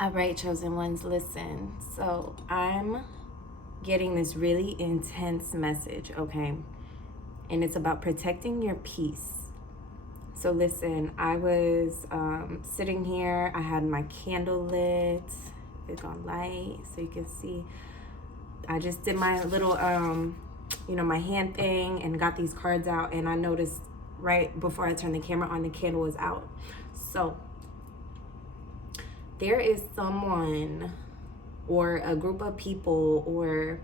All right, chosen ones, listen. So I'm getting this really intense message, okay? And it's about protecting your peace. So listen, I was sitting here. I had my candle lit. It's on light so you can see. I just did my little, my hand thing and got these cards out. And I noticed right before I turned the camera on, the candle was out. So there is someone or a group of people, or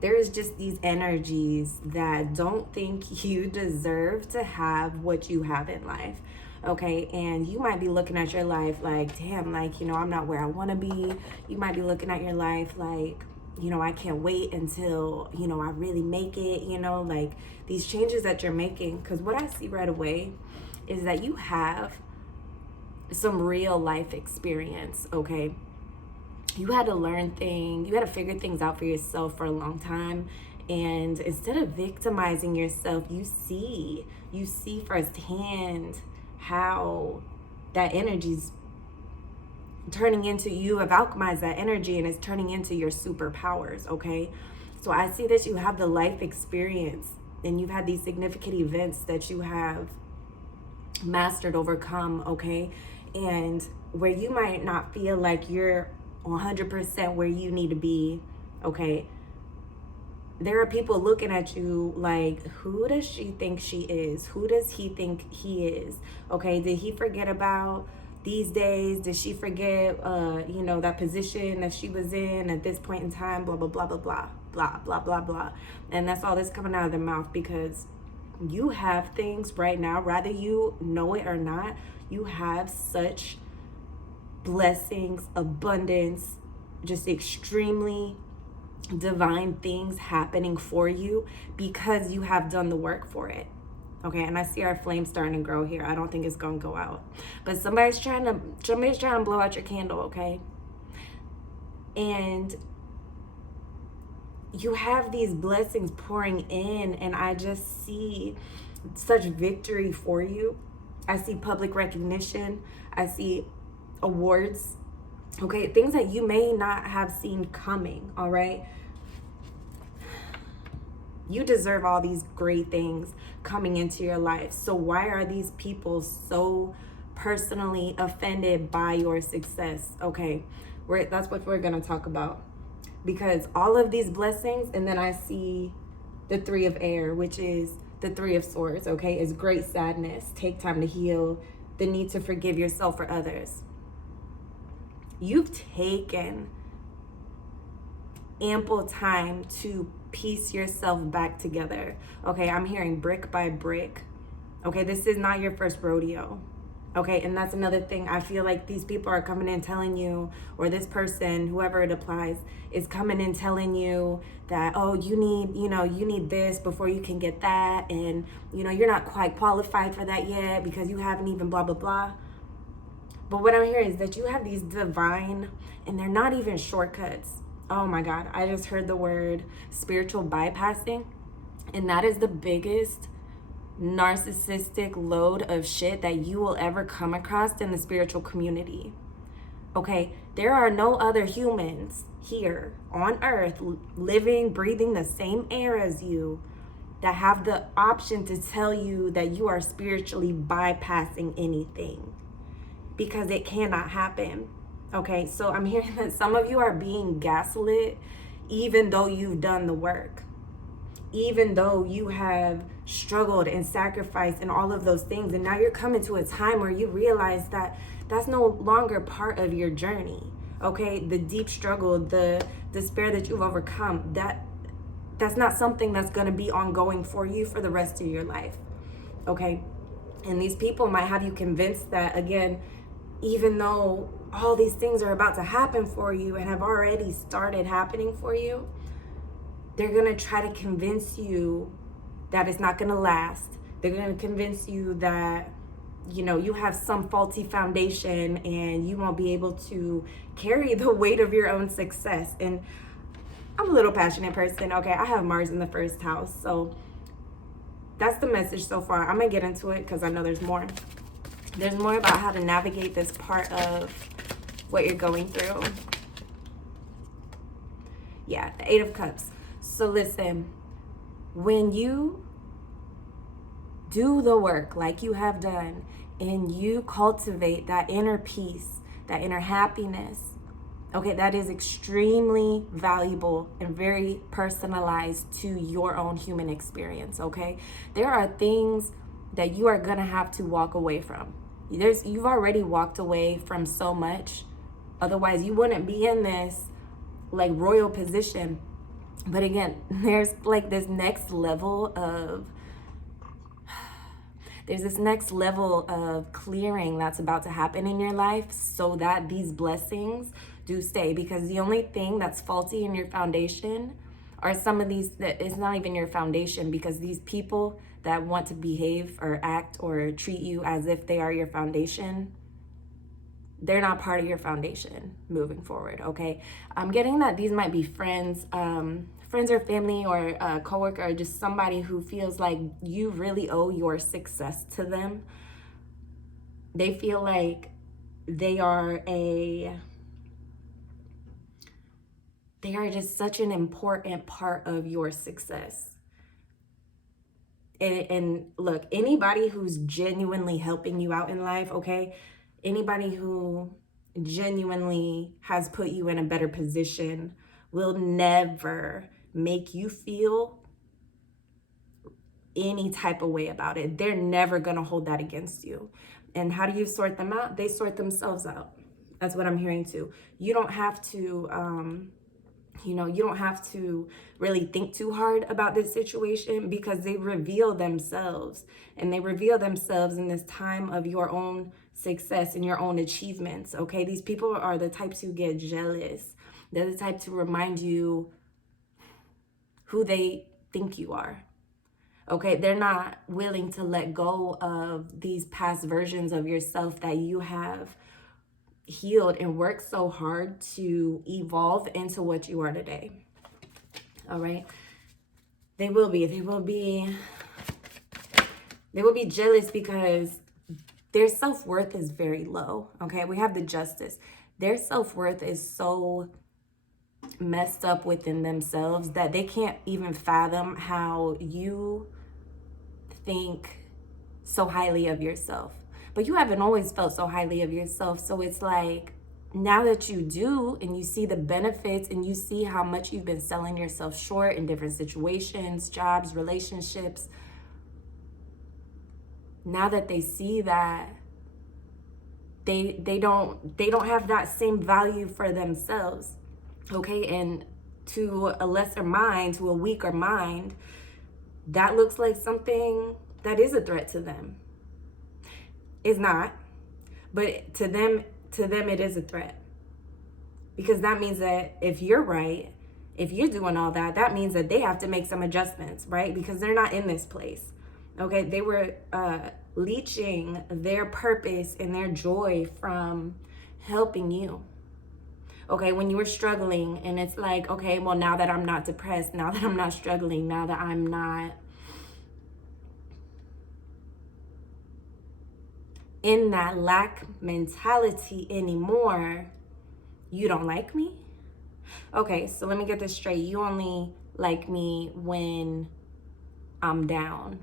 there is just these energies that don't think you deserve to have what you have in life. Okay, and you might be looking at your life like, damn, like, I'm not where I want to be. You might be looking at your life like, I can't wait until, I really make it, like these changes that you're making. Because what I see right away is that you have some real life experience, okay? You had to learn things, you had to figure things out for yourself for a long time. And instead of victimizing yourself, you see firsthand how that energy's turning into, you have alchemized that energy and it's turning into your superpowers, okay? So I see that you have the life experience and you've had these significant events that you have mastered, overcome, okay? And where you might not feel like you're 100% where you need to be, okay? There are people looking at you like, who does she think she is? Who does he think he is? Okay, did he forget about these days? Did she forget, that position that she was in at this point in time? Blah, blah, blah, blah, blah, blah, blah, blah, blah. And that's all that's coming out of their mouth because you have things right now, whether you know it or not, you have such blessings, abundance, just extremely divine things happening for you because you have done the work for it. Okay, and I see our flame starting to grow here. I don't think it's gonna go out. But somebody's trying to blow out your candle, okay? And you have these blessings pouring in, and I just see such victory for you. I see public recognition. I see awards. Okay, things that you may not have seen coming, all right? You deserve all these great things coming into your life. So why are these people so personally offended by your success? Okay, that's what we're gonna talk about. Because all of these blessings, and then I see the Three of Air, which is the Three of Swords, okay, is great sadness, take time to heal, the need to forgive yourself for others. You've taken ample time to piece yourself back together. Okay, I'm hearing brick by brick. Okay, this is not your first rodeo. Okay, and that's another thing. I feel like these people are coming in telling you, or this person, whoever it applies, is coming in telling you that, oh, you need this before you can get that. And, you're not quite qualified for that yet because you haven't even blah, blah, blah. But what I'm hearing is that you have these divine, and they're not even shortcuts. Oh my God, I just heard the word spiritual bypassing. And that is the biggest narcissistic load of shit that you will ever come across in the spiritual community. Okay, there are no other humans here on earth living, breathing the same air as you that have the option to tell you that you are spiritually bypassing anything, because it cannot happen. Okay, so I'm hearing that some of you are being gaslit even though you've done the work, even though you have struggled and sacrificed and all of those things. And now you're coming to a time where you realize that that's no longer part of your journey. Okay, the deep struggle, the despair that you've overcome, that's not something that's going to be ongoing for you for the rest of your life. Okay, and these people might have you convinced that, again, even though all these things are about to happen for you and have already started happening for you, they're going to try to convince you that it's not going to last. They're going to convince you that, you have some faulty foundation and you won't be able to carry the weight of your own success. And I'm a little passionate person. Okay, I have Mars in the first house. So that's the message so far. I'm going to get into it because I know there's more. There's more about how to navigate this part of what you're going through. Yeah, the Eight of Cups. So listen, when you do the work like you have done and you cultivate that inner peace, that inner happiness, okay, that is extremely valuable and very personalized to your own human experience, okay? There are things that you are gonna have to walk away from. You've already walked away from so much. Otherwise, you wouldn't be in this like royal position. But again, there's like this next level of clearing that's about to happen in your life so that these blessings do stay. Because the only thing that's faulty in your foundation are some of these that is not even your foundation, because these people that want to behave or act or treat you as if they are your foundation, they're not part of your foundation moving forward, okay? I'm getting that these might be friends or family or a coworker, or just somebody who feels like you really owe your success to them. They feel like they are just such an important part of your success. And look, anybody who's genuinely helping you out in life, okay? Anybody who genuinely has put you in a better position will never make you feel any type of way about it. They're never gonna hold that against you. And how do you sort them out? They sort themselves out. That's what I'm hearing too. You don't have to, you don't have to really think too hard about this situation, because they reveal themselves, and they reveal themselves in this time of your own success and your own achievements, okay? These people are the types who get jealous. They're the type to remind you who they think you are, okay? They're not willing to let go of these past versions of yourself that you have healed and worked so hard to evolve into what you are today. All right. They will be jealous because their self-worth is very low. Okay. We have the Justice. Their self-worth is so messed up within themselves that they can't even fathom how you think so highly of yourself. But you haven't always felt so highly of yourself. So it's like, now that you do, and you see the benefits, and you see how much you've been selling yourself short in different situations, jobs, relationships, now that they see that, they don't have that same value for themselves, okay? And to a lesser mind, to a weaker mind, that looks like something that is a threat to them. It's not, but to them it is a threat, because that means that if you're right, if you're doing all that, that means that they have to make some adjustments, right? Because they're not in this place, okay? They were leeching their purpose and their joy from helping you, okay? When you were struggling, and it's like, okay, well, now that I'm not depressed, now that I'm not struggling, now that I'm not in that lack mentality anymore, you don't like me? Okay, so let me get this straight. You only like me when I'm down.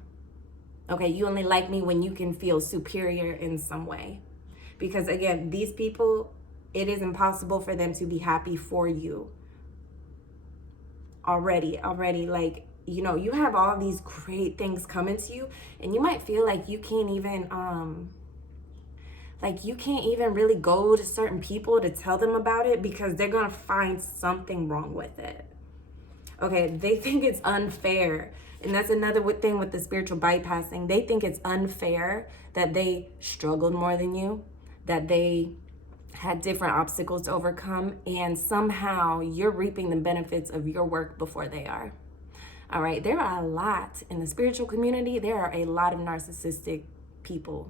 Okay, you only like me when you can feel superior in some way. Because again, these people, it is impossible for them to be happy for you. Already, like, you have all these great things coming to you, and you might feel like you can't even, really go to certain people to tell them about it, because they're gonna find something wrong with it. Okay, they think it's unfair. And that's another thing with the spiritual bypassing. They think it's unfair that they struggled more than you, that they had different obstacles to overcome, and somehow you're reaping the benefits of your work before they are. All right, there are a lot in the spiritual community. There are a lot of narcissistic people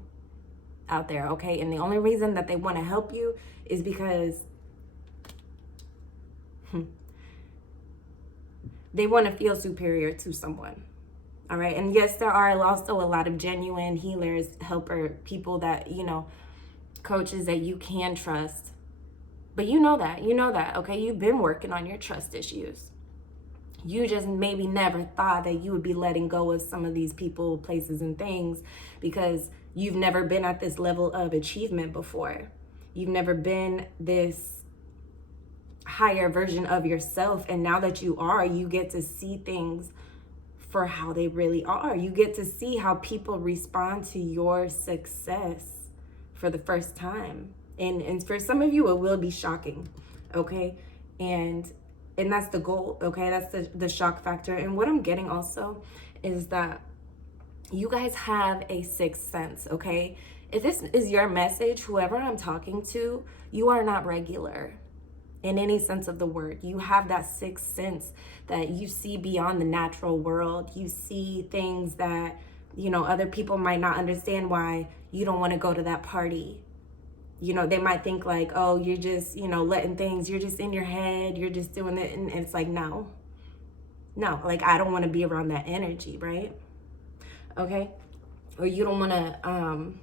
out there, okay? And the only reason that they want to help you is because they want to feel superior to someone. All right. And yes, there are also a lot of genuine healers, helper, people that, coaches that you can trust. But you know that, okay? You've been working on your trust issues. You just maybe never thought that you would be letting go of some of these people, places, and things because you've never been at this level of achievement before. You've never been this higher version of yourself. And now that you are, you get to see things for how they really are. You get to see how people respond to your success for the first time. And for some of you, it will be shocking, okay? And that's the goal, okay? That's the shock factor. And what I'm getting also is that you guys have a sixth sense, okay? If this is your message, whoever I'm talking to, you are not regular in any sense of the word. You have that sixth sense that you see beyond the natural world. You see things that, you know, other people might not understand why you don't want to go to that party. You know, they might think like, oh, you're just, you know, letting things, you're just in your head, you're just doing it. And it's like, no, like, I don't want to be around that energy, right? Okay. Or you don't want to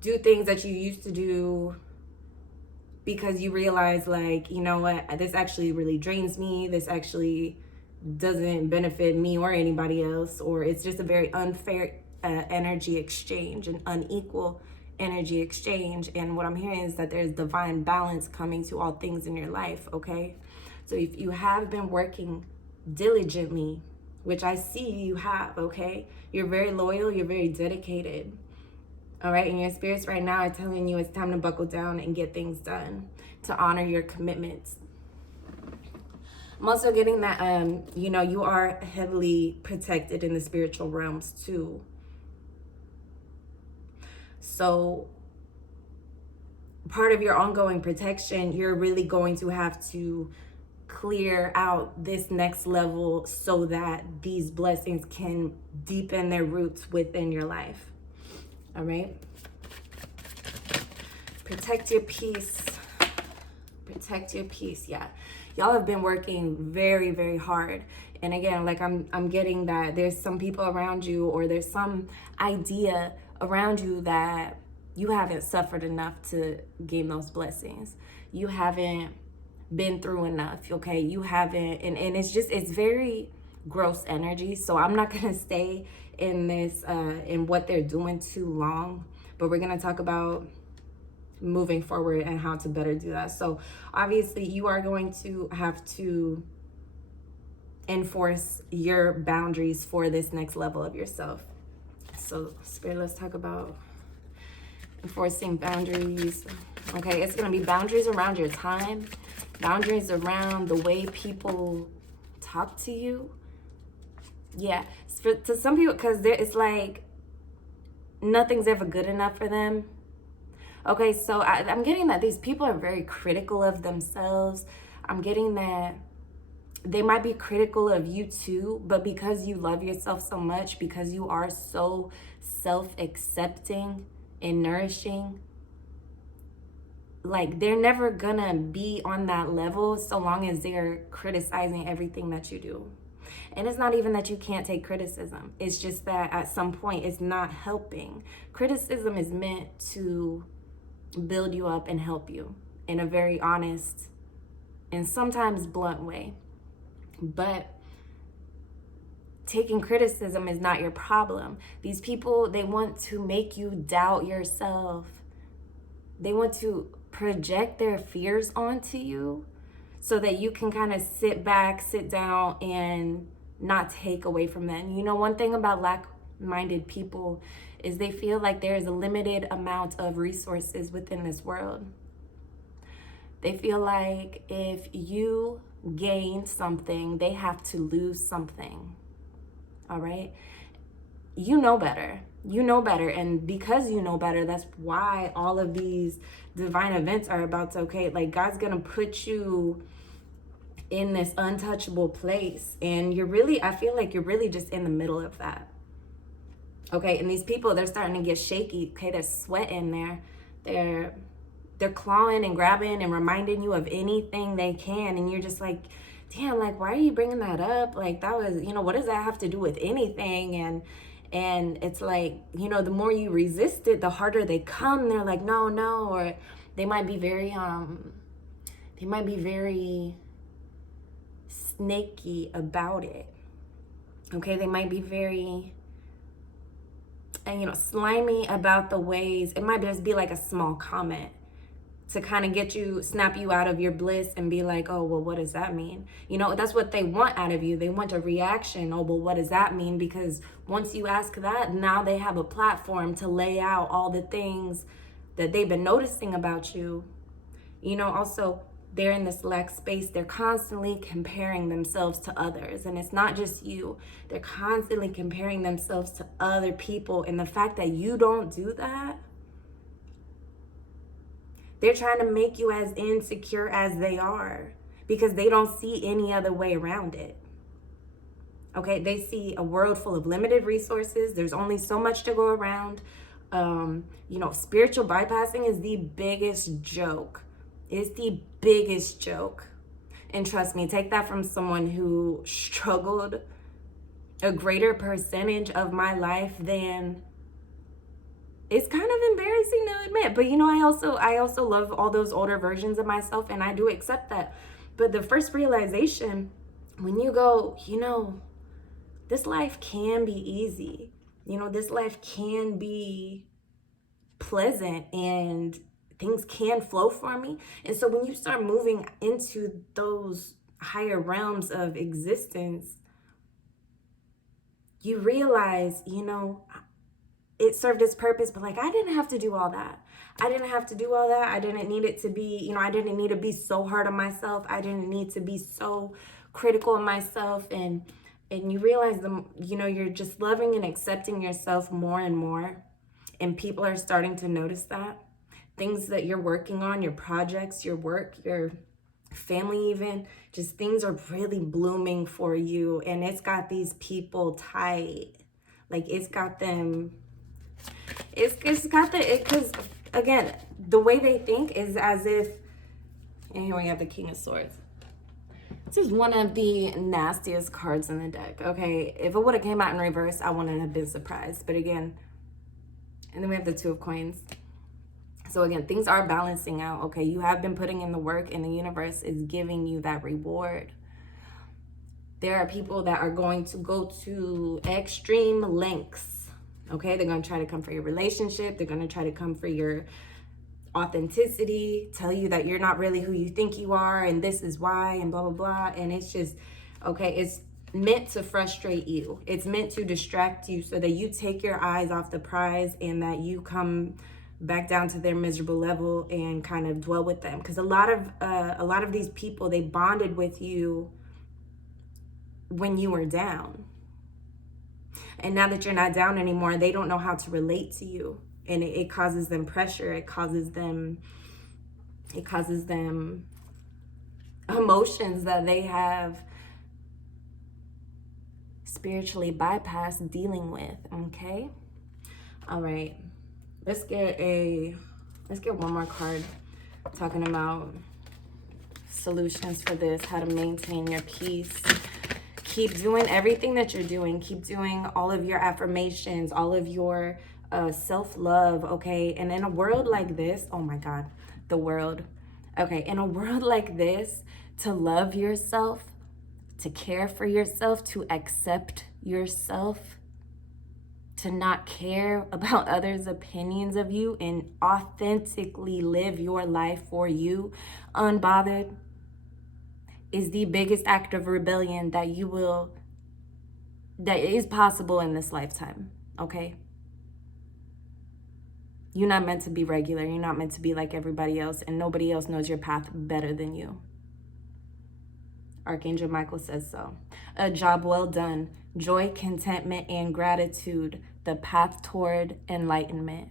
do things that you used to do because you realize like, you know what, this actually really drains me. This actually doesn't benefit me or anybody else. Or it's just a very unfair energy exchange, an unequal energy exchange. And what I'm hearing is that there's divine balance coming to all things in your life, okay? So if you have been working diligently, which I see you have, okay? You're very loyal, you're very dedicated, all right? And your spirits right now are telling you it's time to buckle down and get things done, to honor your commitments. I'm also getting that, you know, you are heavily protected in the spiritual realms too. So part of your ongoing protection, you're really going to have to clear out this next level so that these blessings can deepen their roots within your life. All right? Protect your peace. Protect your peace. Yeah. Y'all have been working very, very hard. And again, like I'm getting that there's some people around you, or there's some idea around you that you haven't suffered enough to gain those blessings. You haven't been through enough, okay? You haven't, and it's very gross energy. So I'm not gonna stay in this, in what they're doing too long, but we're gonna talk about moving forward and how to better do that. So obviously you are going to have to enforce your boundaries for this next level of yourself. So Spirit, let's talk about enforcing boundaries. Okay, it's going to be boundaries around your time, boundaries around the way people talk to you. Yeah, to some people, because it's like nothing's ever good enough for them. Okay, so I'm getting that these people are very critical of themselves. I'm getting that they might be critical of you too, but because you love yourself so much, because you are so self-accepting and nourishing, like they're never gonna be on that level so long as they're criticizing everything that you do. And it's not even that you can't take criticism. It's just that at some point it's not helping. Criticism is meant to build you up and help you in a very honest and sometimes blunt way. But taking criticism is not your problem. These people, they want to make you doubt yourself. They want to project their fears onto you so that you can kind of sit back, sit down, and not take away from them. You know, one thing about like-minded people is they feel like there is a limited amount of resources within this world. They feel like if you gain something, they have to lose something. All right? You know better. You know better. And because you know better, that's why all of these divine events are about to, okay, like God's going to put you in this untouchable place. And you're really, I feel like you're really just in the middle of that. Okay, and these people, they're starting to get shaky. Okay, there's sweat in there. They're clawing and grabbing and reminding you of anything they can. And you're just like, damn, like, why are you bringing that up? Like, that was, you know, what does that have to do with anything? And it's like, you know, the more you resist it, the harder they come. They're like, no. Or they might be very They might be very snaky about it. Okay, they might be very, slimy about the ways. It might just be like a small comment to kind of get you, snap you out of your bliss and be like, oh, well, what does that mean? That's what they want out of you. They want a reaction. Oh, well, what does that mean? Because once you ask that, now they have a platform to lay out all the things that they've been noticing about you. Also, they're in this lack space. They're constantly comparing themselves to others. And it's not just you. They're constantly comparing themselves to other people. And the fact that you don't do that, they're trying to make you as insecure as they are because they don't see any other way around it. Okay, they see a world full of limited resources. There's only so much to go around. Spiritual bypassing is the biggest joke. It's the biggest joke. And trust me, take that from someone who struggled a greater percentage of my life than, it's kind of embarrassing to admit, but I also love all those older versions of myself, and I do accept that. But the first realization, when you go, this life can be easy. This life can be pleasant and things can flow for me. And so when you start moving into those higher realms of existence, you realize, it served its purpose, but I didn't have to do all that. I didn't need it to be, I didn't need to be so hard on myself. I didn't need to be so critical of myself. And you realize you're just loving and accepting yourself more and more. And people are starting to notice that. Things that you're working on, your projects, your work, your family even, just things are really blooming for you. And it's got these people tight. It's got them, because again, the way they think is as if, and here we have the King of Swords. This is one of the nastiest cards in the deck, okay? If it would have came out in reverse, I wouldn't have been surprised. But again, and then we have the Two of Coins. So again, things are balancing out, okay? You have been putting in the work and the universe is giving you that reward. There are people that are going to go to extreme lengths, okay? They're going to try to come for your relationship. They're going to try to come for your authenticity, tell you that you're not really who you think you are and this is why and blah, blah, blah. And it's just, okay, it's meant to frustrate you. It's meant to distract you so that you take your eyes off the prize and that you come back down to their miserable level and kind of dwell with them. Because a lot of these people, they bonded with you when you were down. And now that you're not down anymore, they don't know how to relate to you. And it causes them pressure. It causes them emotions that they have spiritually bypassed dealing with, okay? All right. Let's get one more card talking about solutions for this, how to maintain your peace. Keep doing everything that you're doing. Keep doing all of your affirmations, all of your self-love, okay? And in a world like this, oh my God, the world. Okay, in a world like this, to love yourself, to care for yourself, to accept yourself, to not care about others' opinions of you and authentically live your life for you, unbothered, is the biggest act of rebellion that is possible in this lifetime, okay? You're not meant to be regular. You're not meant to be like everybody else, and nobody else knows your path better than you. Archangel Michael says so. A job well done. Joy, contentment, and gratitude. The path toward enlightenment.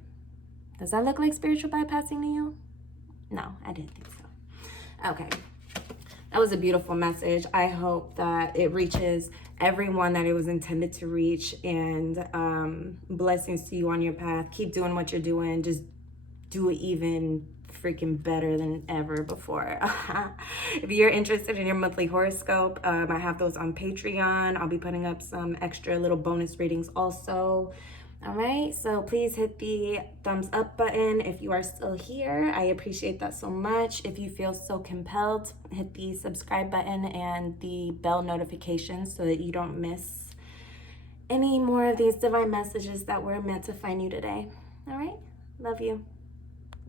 Does that look like spiritual bypassing to you? No, I didn't think so. Okay. That was a beautiful message. I hope that it reaches everyone that it was intended to reach, and blessings to you on your path. Keep doing what you're doing. Just do it even freaking better than ever before. If you're interested in your monthly horoscope, I have those on Patreon. I'll be putting up some extra little bonus readings also. All right, so please hit the thumbs up button if you are still here. I appreciate that so much. If you feel so compelled, hit the subscribe button and the bell notification so that you don't miss any more of these divine messages that were meant to find you today. All right, love you.